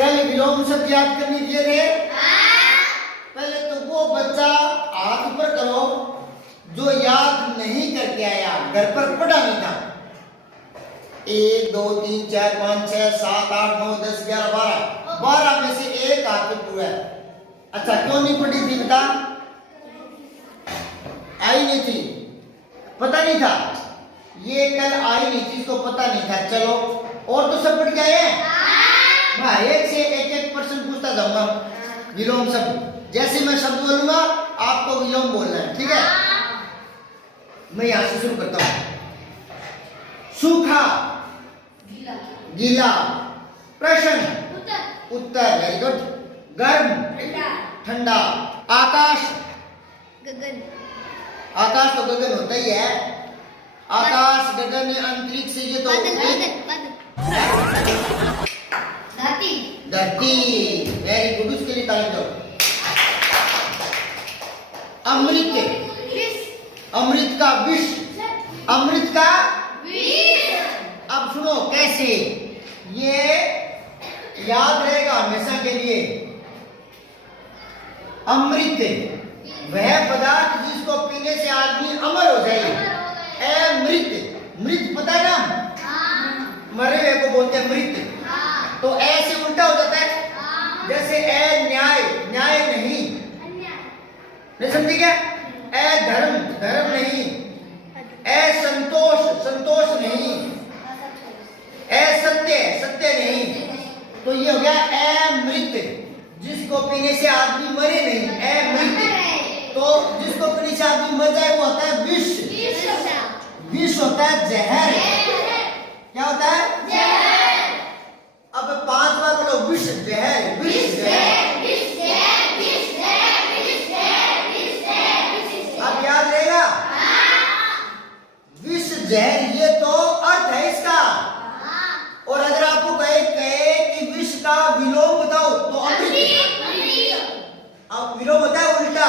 कल विलोम शब्द याद करने दिए थे। पहले तो वो बच्चा हाथ ऊपर करो जो याद नहीं करके आया, घर पर पढ़ा नहीं था। 1 2 3 4 5 6 7 8 9 10 11 12 12 में से एक हाथ पे पूरा है। अच्छा क्यों नहीं पढ़ी थी बता? आई नहीं थी, पता नहीं था, ये कल आई नहीं थी, इसको पता नहीं था। चलो और तो सब पढ़ के आए हैं। मैं एक से एक प्रश्न पूछता जाऊंगा विलोम शब्द। जैसे मैं शब्द बोलूंगा आपको विलोम बोलना है, ठीक है? मैं यहां से शुरू करता हूं। सूखा, गीला, प्रश्न, उत्तर, वेरी गुड। गर्म, ठंडा, आकाश, गगन, आकाश तो गगन होता ही है। आकाश, गगन, अंतरिक्ष, ये तो धरती, धरती, वेरी गुड, उसके लिए ताली दो। अमृत, अमृत का विष, अमृत का विष। अब सुनो कैसे, ये याद रहेगा हमेशा के लिए। अमृत वह पदार्थ जिसको पीने से आदमी अमर हो जाए। अमृत, मृत पता है ना, मरे हुए को बोलते हैं मृत। तो ऐसे उल्टा हो जाता है, जैसे न्याय, न्याय नहीं, नहीं समझी क्या? धर्म, धर्म नहीं, संतोष, संतोष नहीं, सत्य, सत्य नहीं। तो ये हो गया अमृत, जिसको पीने से आदमी मरे नहीं, अमृत। तो जिसको पीने से आदमी मर जाए वो होता है विष। विष होता है जहर। क्या होता है? जहर। अब 5 बार बोलो, विष जहर, विष जहर। अब याद रहेगा विष जहर, ये तो अर्थ है इसका। और अगर आपको कहे कि विष का विलोम बताओ तो अमृत। अब विलोम होता है उल्टा।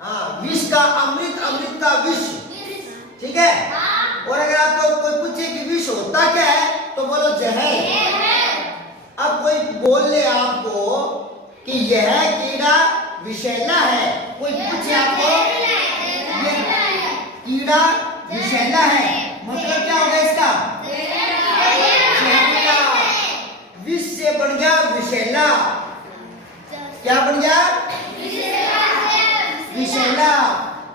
हाँ, विष का अमृत, अमृत का विष, ठीक है? और अगर आपको कोई पूछे कि विष होता क्या है तो बोलो जहर। अब कोई बोल ले आपको कि यह कीड़ा विषैला है, कोई पूछे आपको ये कीड़ा विषैला है, मतलब क्या होगा इसका? विष से बन गया विषैला। क्या बन गया? विषैला।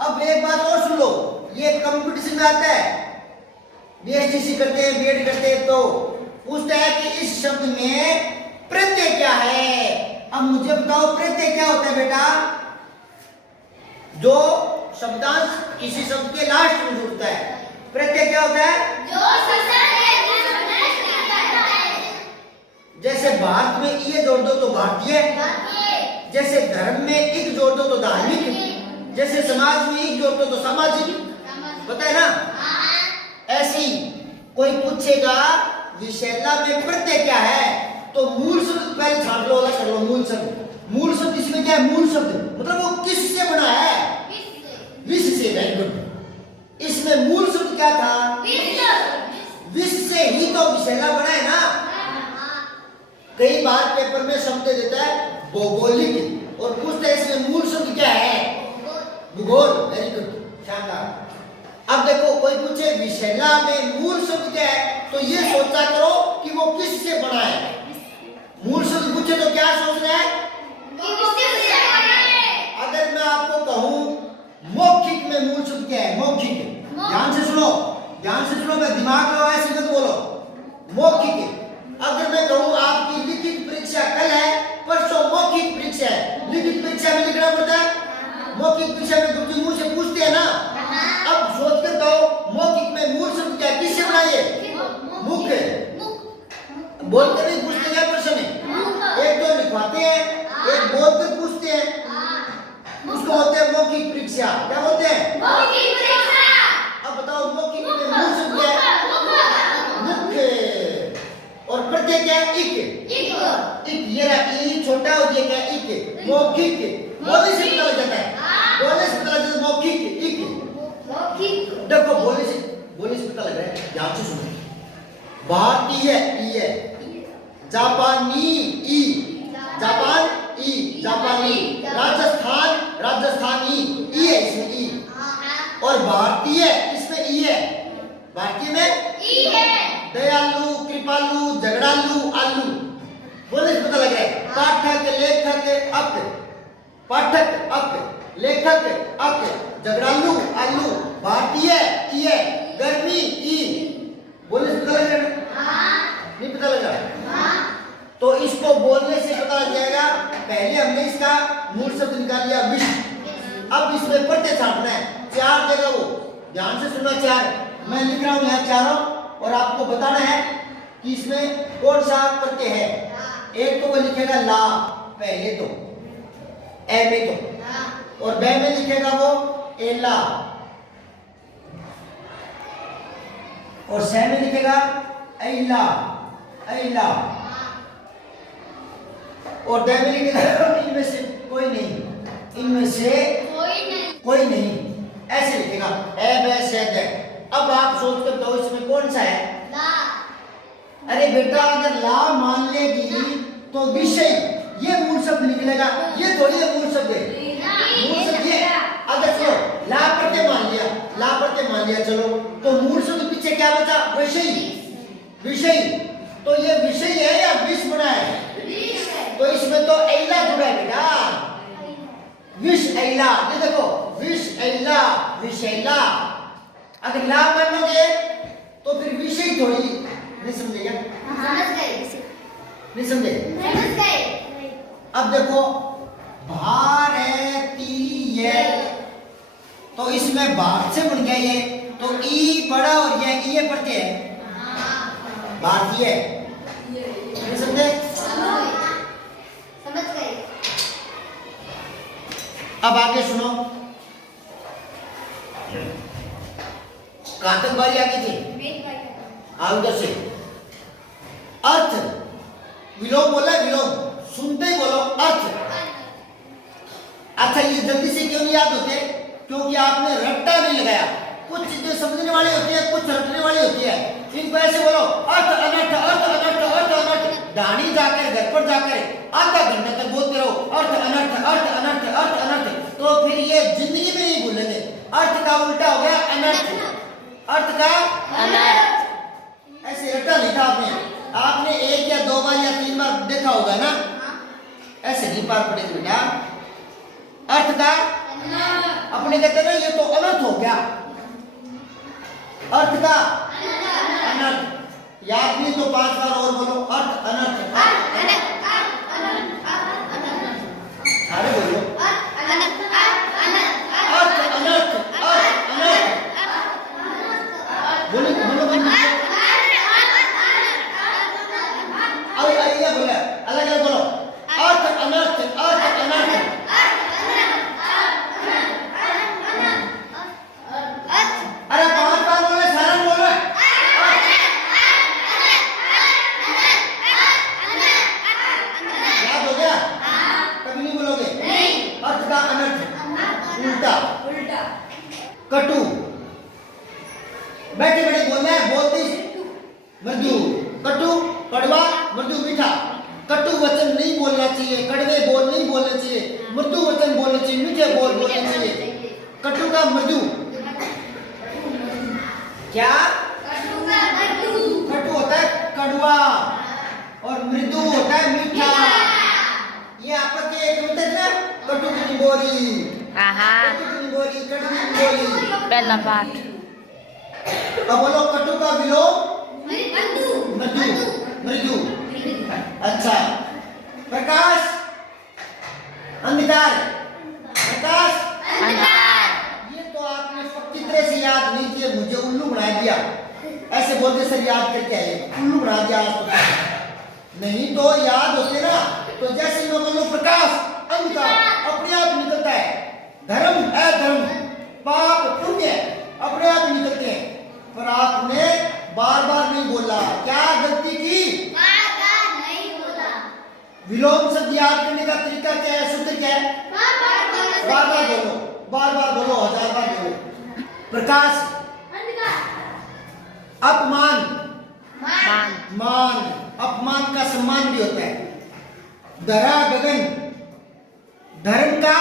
अब एक बात और सुन लो, ये कंपटीशन में आता है, बीएसटीसी करते हैं, बीएड करते हैं, तो पूछता है कि इस शब्द में प्रत्यय क्या है। अब मुझे बताओ प्रत्यय क्या होता है बेटा? जो शब्दांश किसी शब्द के लास्ट में जुड़ता है, प्रत्यय क्या होता है? जैसे भारत में ये जोड़ दो तो भारतीय, जैसे धर्म में इक जोड़ दो तो धार्मिक, जैसे समाज में इक जोड़ दो तो सामाजिक, पता है ना? ऐसी कोई पूछेगा विषैला में प्रत्यय क्या है तो मूल शब्द पहले छाट लो, अलग कर लो। मूल शब्द, मूल शब्द इसमें क्या है? मूल शब्द मतलब वो किससे बना है? विष से। Very good. इसमें मूल शब्द क्या था? विष से ही तो विषैला बना है ना। कई बार पेपर में शब्द देता है भौगोलिक और पूछता है इसमें मूल शब्द क्या है? भूगोल। वेरी गुड, शानदार। अब देखो कोई पूछे विषैला में मूल शब्द क्या है तो ये सोचा करो कि वो किससे बना है। मूल शब्द पूछे तो क्या सोचना है? अगर मैं आपको कहूं मौखिक में मूल शब्द क्या है? मौखिक, ध्यान से सुनो, ध्यान से सुनो, मैं दिमाग लगाओ, ऐसे मत बोलो। मौखिक। अगर मैं कहूं आपकी लिखित परीक्षा कल है, परसों मौखिक परीक्षा है, लिखित परीक्षा में लिखना पड़ता है, मौखिक परीक्षा में गुरुजी मुंह से पूछते हैं ना। अब सोच कर कहो मौखिक में मूल शब्द क्या है? किससे बनाइए? मुख। बोलकर नहीं पूछते क्या प्रश्न है? एक तो लिखवाते हैं, एक बोलकर पूछते हैं, उसको बोलते हैं मौखिक परीक्षा। क्या बोलते हैं? मौखिक परीक्षा। अब बताओ मौखिक में मूल शब्द क्या है? मुख। और प्रत्यय क्या है? इक। इक, ये रहा ई छोटा हो गया, क्या? इक। मौखिक, बोलने से पता लग जाता है, बोलने से पता लग जाता है। मौखिक, इक। देखो बोलने से पता लग रहा है, ध्यान से सुनो। भारतीय, ई है, जापानी ई, जापान ई, जापानी। राजस्थान राजस्थानी ई है इसमें ई। और भारतीय इसमें ई है, भारतीय में ई है। दयालु, कृपालु, झगड़ालु, आलू। बोलने से पता लग रहा है। पाठक, लेखक, अक, पाठक अक, लेखक अक, झगड़ालू आलू, भारतीय ई है, गर्मी ई। बोलने से पता लग रहा है? नहीं पता लग रहा? तो इसको बोलने से पता लग जाएगा। पहले हमने इसका मूल शब्द निकाल लिया विश्व। अब इसमें प्रत्यय छापना है, 4 जगह वो, ध्यान से सुनना। 4 मैं लिख रहा हूं यहाँ चारों, और आपको बताना है कि इसमें कौन सा प्रत्यय है। एक तो वो लिखेगा ला पहले तो, ए में तो, और बे में लिखेगा वो एला, और से में लिखेगा ऐला, ऐला, और दे में लिखेगा इनमें से कोई नहीं, इनमें से कोई नहीं, ऐसे लिखेगा ए बे से दे। अब आप सोच कर बताओ इसमें कौन सा है? अरे बेटा अगर ला मान लेगी तो विषय ये मूल शब्द निकलेगा, ये थोड़ी है मूल शब्द है। मूल शब्द ये, अगर चलो ला प्रत्यय मान लिया, ला प्रत्यय मान लिया, चलो तो मूल शब्द पीछे क्या बचा? विषय, विषय। तो ये विषय है या विष बना है? तो इसमें तो ऐला जुड़ा है बेटा, विष ऐला। ये देखो विष ऐला, विषैला। अगर ला मानोगे तो फिर विषय थोड़ी, नहीं समझे क्या? नहीं समझे? अब देखो भारतीय, तो इसमें भाग से बन गया ये, तो ई बड़ा और ये प्रत्यय है, भारतीय। नहीं समझे? समझ गए। अब आगे सुनो, कहां तक बारी आगे थी? उधर से अर्थ, विलोम बोला, विलोम सुनते ही बोलो अर्थ। अच्छा ये जल्दी से क्यों नहीं याद होते? क्योंकि आपने रट्टा नहीं लगाया। कुछ चीजें समझने वाली होती है, कुछ रटने वाली होती है। इनको ऐसे बोलो अर्थ अनर्थ, अर्थ अनर्थ, अर्थ अनर्थ। दाढ़ी जाकर घर पर जाकर आधा घंटा तक बोलते रहो अर्थ अनर्थ, अर्थ अनर्थ, अर्थ अनर्थ, तो फिर ये जिंदगी में नहीं भूलेंगे। अर्थ का उल्टा हो गया अनर्थ, अर्थ का अनर्थ। ऐसे रटा नहीं था आपने, आपने 1 या 2 बार या 3 बार देखा होगा ना, ऐसे नहीं पार पड़ेगी बेटा। अर्थ का अपने कहते ना ये तो अनर्थ हो गया, अर्थ का अनर्थ। याद नहीं तो 5 बार और बोलो अर्थ अनर्थ, अरे बोलो अर्थ अनर्थ, अर्थ अनर्थ, बोलो बोलो बोलो, बोले अलग अलग बोलो अर्थ अनर्थ, अर्थ अनर्थ। अरे 5 बार बोले, सारा बोलो। याद हो गया? कभी नहीं बोलोगे? अर्थ का अनर्थ, उल्टा, कटु। बैठे बैठे बोलना है, बोलते मृदु, कटु कड़वा, मृदु मीठा। कटु वचन नहीं बोलना चाहिए, कड़वे बोल नहीं बोलने चाहिए, मृदु वचन बोलने चाहिए, मीठे बोल बोलने चाहिए। कटु का मृदु क्या? कटु होता है कड़वा और मृदु होता है मीठा। ये आपस के एक मिनट ना, कटु की निबोली, कटु की निबोली, कटु की निबोली। पहला पाठ। अब बोलो कटु का विलोम मृदु, मृदु। अच्छा प्रकाश, अंधकार, प्रकाश अंधकार। ये तो आपने पक्की तरह से याद नहीं किया, मुझे उल्लू बना दिया। ऐसे बोलते सर याद करके आए, उल्लू बना दिया आपको। नहीं तो याद होते ना, तो जैसे मैं बोलूं प्रकाश अंधकार, अपने आप निकलता है। धर्म अधर्म, पाप पुण्य अपने आप निकलते हैं। पर आपने बार बार नहीं बोला, क्या गलती की? विलोम शब्द याद करने का तरीका क्या है, सूत्र क्या है? बार बार बोलो, बार बार बोलो, 1000 बार बोलो। प्रकाश, अपमान, मान, अपमान का सम्मान भी होता है। धरा गगन, धर्म का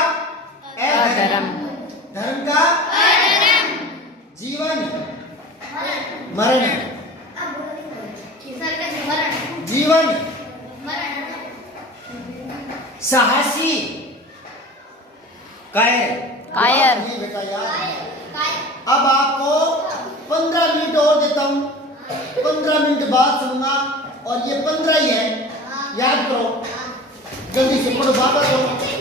अधर्म, धर्म का जीवन मरण, जीवन साहसी कायर। कायर। ये बेटा याद है। अब आपको 15 मिनट और देता हूँ, 15 मिनट बाद सुनूंगा और ये 15 ही है, याद करो, जल्दी से पढ़ो, वापस हो।